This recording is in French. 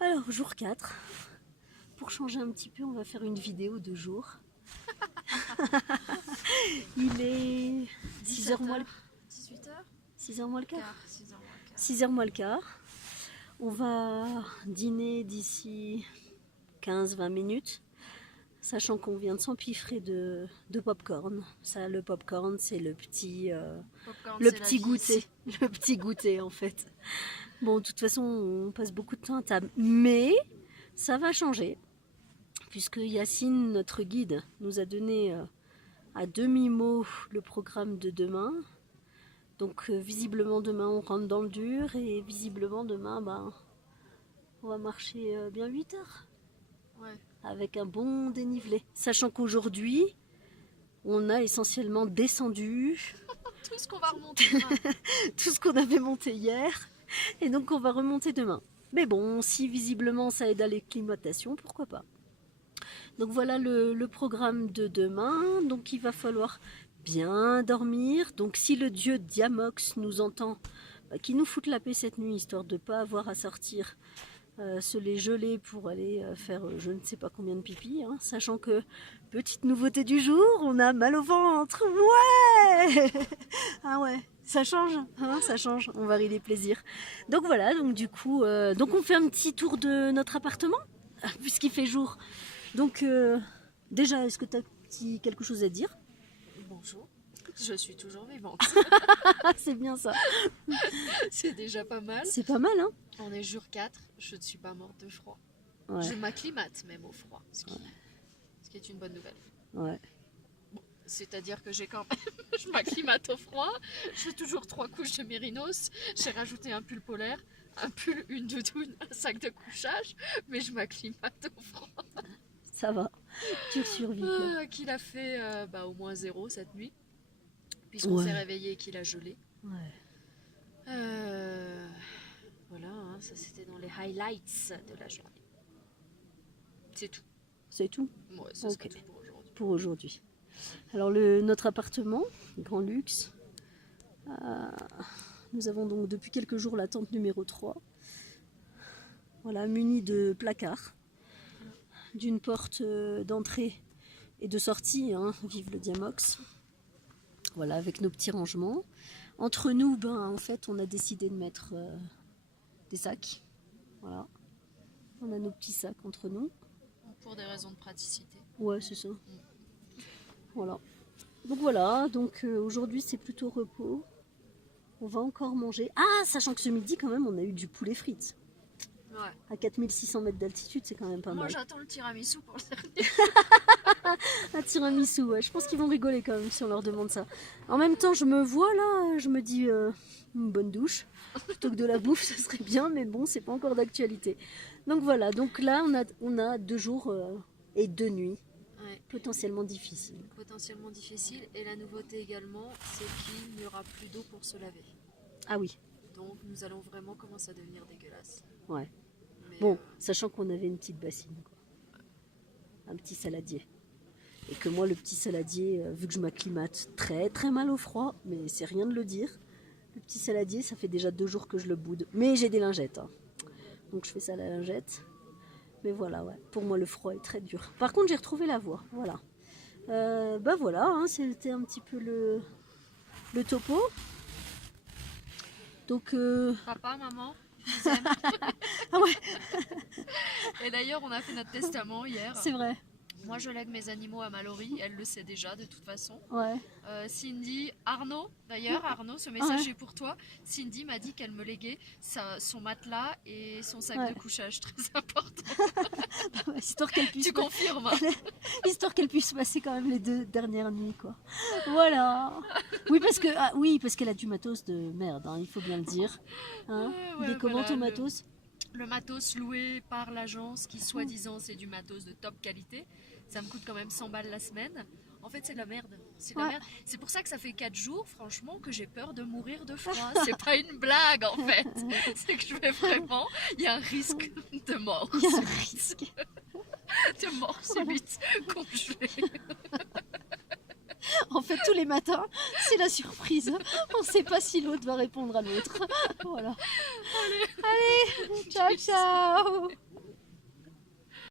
Alors, jour 4. Pour changer un petit peu, on va faire une vidéo de jour. Il est 6h moins le... 18h 6h moins le quart. 6h moins le quart. 6h moins le quart. On va dîner d'ici 15-20 minutes, sachant qu'on vient de s'empiffrer de popcorn. Ça, le popcorn, c'est le petit, Popcorn, le c'est la petit vie goûter. ici. Le petit goûter, en fait. Bon, de toute façon, on passe beaucoup de temps à table. Mais ça va changer, puisque Yacine, notre guide, nous a donné à demi-mot le programme de demain. Donc visiblement demain on rentre dans le dur et visiblement demain on va marcher bien 8 heures. Ouais. Avec un bon dénivelé. Sachant qu'aujourd'hui on a essentiellement descendu Tout ce qu'on va remonter demain. tout ce qu'on avait monté hier et donc on va remonter demain. Mais bon, si visiblement ça aide à l'acclimatation, pourquoi pas. Donc voilà le programme de demain. Donc il va falloir bien dormir. Donc si le dieu Diamox nous entend, qu'il nous foute la paix cette nuit, histoire de ne pas avoir à sortir se les geler pour aller faire je ne sais pas combien de pipi. Hein, sachant que, petite nouveauté du jour, on a mal au ventre. Ouais. Ah ouais, ça change, hein, ça change, on varie les plaisirs. Donc voilà, donc du coup, donc on fait un petit tour de notre appartement, puisqu'il fait jour. Donc déjà, est-ce que tu as quelque chose à dire? Bonjour, je suis toujours vivante. Ah, c'est bien ça. C'est déjà pas mal. C'est pas mal, hein? On est jour 4, je ne suis pas morte de froid. Ouais. Je m'acclimate même au froid, ce qui est une bonne nouvelle. Ouais. Bon, c'est-à-dire que j'ai quand même, je m'acclimate au froid, j'ai toujours 3 couches de mérinos, j'ai rajouté un pull polaire, un pull, une doudoune, un sac de couchage, mais je m'acclimate au froid. Ça va, tu survis quoi. Qu'il a fait au moins 0 cette nuit, puisqu'on s'est réveillé et qu'il a gelé. Ouais. Voilà, hein, ça c'était dans les highlights de la journée. C'est tout. C'est tout? Ouais, ça Ok. serait tout pour aujourd'hui. Pour aujourd'hui. Alors notre appartement, grand luxe. Nous avons donc depuis quelques jours la tente numéro 3. Voilà, munie de placards, d'une porte d'entrée et de sortie, hein, vive le Diamox. Voilà, avec nos petits rangements. Entre nous, en fait, on a décidé de mettre des sacs. Voilà. On a nos petits sacs entre nous. Pour des raisons de praticité. Ouais, c'est ça. Voilà. Donc voilà, donc aujourd'hui c'est plutôt repos. On va encore manger. Ah, sachant que ce midi quand même on a eu du poulet frites. Ouais. À 4600 mètres d'altitude, c'est quand même pas Moi mal. j'attends le tiramisu pour le dernier. Un tiramisu, ouais. Je pense qu'ils vont rigoler quand même si on leur demande ça. En même temps, je me vois là, je me dis une bonne douche. Plutôt que de la bouffe, ce serait bien, mais bon, c'est pas encore d'actualité. Donc voilà, donc là on a 2 jours et 2 nuits. Ouais. Potentiellement difficiles. Potentiellement difficile. Et la nouveauté également, c'est qu'il n'y aura plus d'eau pour se laver. Ah oui, Donc nous allons vraiment commencer à devenir dégueulasse. ouais. Mais, Bon, sachant qu'on avait une petite bassine, quoi. Un petit saladier. Et que moi, le petit saladier, vu que je m'acclimate très très mal au froid, mais c'est rien de le dire, le petit saladier, ça fait déjà 2 jours que je le boude. Mais j'ai des lingettes, hein. Donc je fais ça à la lingette. Mais voilà, ouais. Pour moi, le froid est très dur. Par contre, j'ai retrouvé la voix, voilà. Voilà, hein, c'était un petit peu le topo. Donc, Papa, maman, je vous aime. ah ouais, Et d'ailleurs, on a fait notre testament hier. c'est vrai. Moi, je lègue mes animaux à Mallory, elle le sait déjà de toute façon. Ouais. Cindy, Arnaud, d'ailleurs, Arnaud, ce message est pour toi. Cindy m'a dit qu'elle me léguait son matelas et son sac de couchage, très important. Histoire qu'elle puisse. Tu confirmes? Histoire qu'elle puisse passer quand même les 2 dernières nuits, quoi. Voilà. Oui, parce qu'elle a du matos de merde, hein, il faut bien le dire. Hein. Ouais, Il est comment voilà, ton matos? Le matos loué par l'agence qui soi-disant c'est du matos de top qualité, ça me coûte quand même 100 balles la semaine. En fait c'est de la merde, c'est de la merde. C'est pour ça que ça fait 4 jours franchement que j'ai peur de mourir de froid. C'est pas une blague en fait, c'est que je vais vraiment, il y a un risque de mort. Il y a un risque. De mort subite congelée. En fait, tous les matins, c'est la surprise. On ne sait pas si l'autre va répondre à l'autre. Voilà. Allez, ciao. Ciao, ciao.